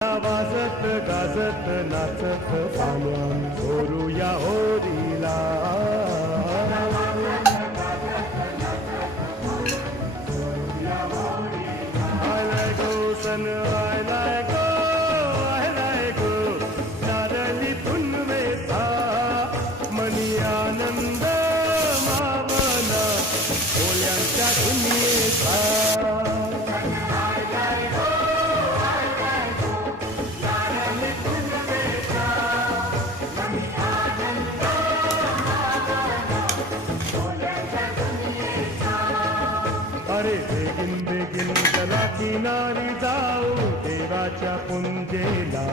वाजत गाजत नाचत पाण्यान करूया होरीला आलाय गो सन आलाय गो नारळी पुनवेचा मनी आनंद मावना ओल्यांच्या दुनियेचा अरे बेगिन बेगिन चला किनारी जाऊ देवाच्या पुंजेला